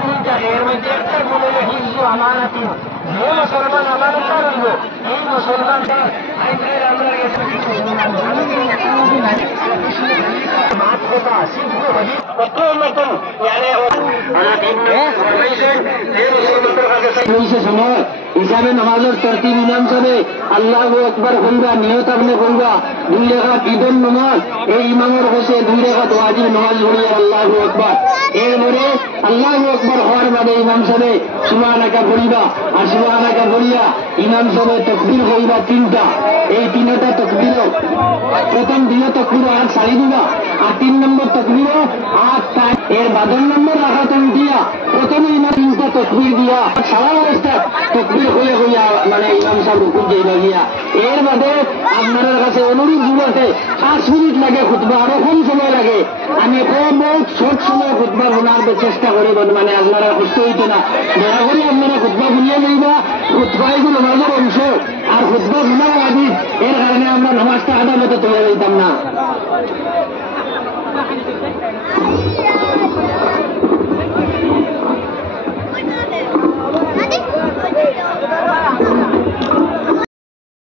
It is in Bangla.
ভুল থাকে, এর মধ্যে একটা ভুল হলো হিন্দু আমানাতি। যে মুসলমান আমানতদার হইব, এই মুসলমানটা হিসাবে নামাজের তরতিব ইমাম সাহেব আল্লাহু আকবার বলবা, নিয়ত আপনি বলবা 2 রাকাত ঈদের নামাজ, এই ইমামের কাছে 2 রাকাত ওয়াজিব নামাজ পড়িয়া আল্লাহু আকবার। এরপরে আল্লাহু আকবার হওয়ার বাদে ইমাম সাহেব সুবহানাকা বলিবা, আর সুবহানাকা বলিয়া ইমাম সাহেব তাকবীর কইবা 3টা। এই 3টা তাকবীর, প্রথম 2 তাকবীর আর সারি দিবা, আর 3 নম্বর তাকবীর আর এর 12 নম্বর রাকাত দিয়া প্রথমে ইমাম 3টা তাকবীর দিয়া সারা অবস্থা তাকবীর হয়ে হইয়া মানে ইমাম সাহেব রুকু যাইবা গিয়া। এর বাদে আপনার কাছে অনুরোধ আছে 5 মিনিট লাগে খুতবা, আরো কম সময় লাগে। আমি বহুত ছোট সময় খুতবা শোনার চেষ্টা করি, মানে আপনারা কষ্ট হইতে না, দয়া করে আপনারা খুতবা শুনিয়ে লইবা। খুতবা এগুলো নামাজের অংশ, আর খুতবা শোনা ওয়াজিব, এর কারণে আমরা নামাজটা আদা মতো তুলে দিতাম না।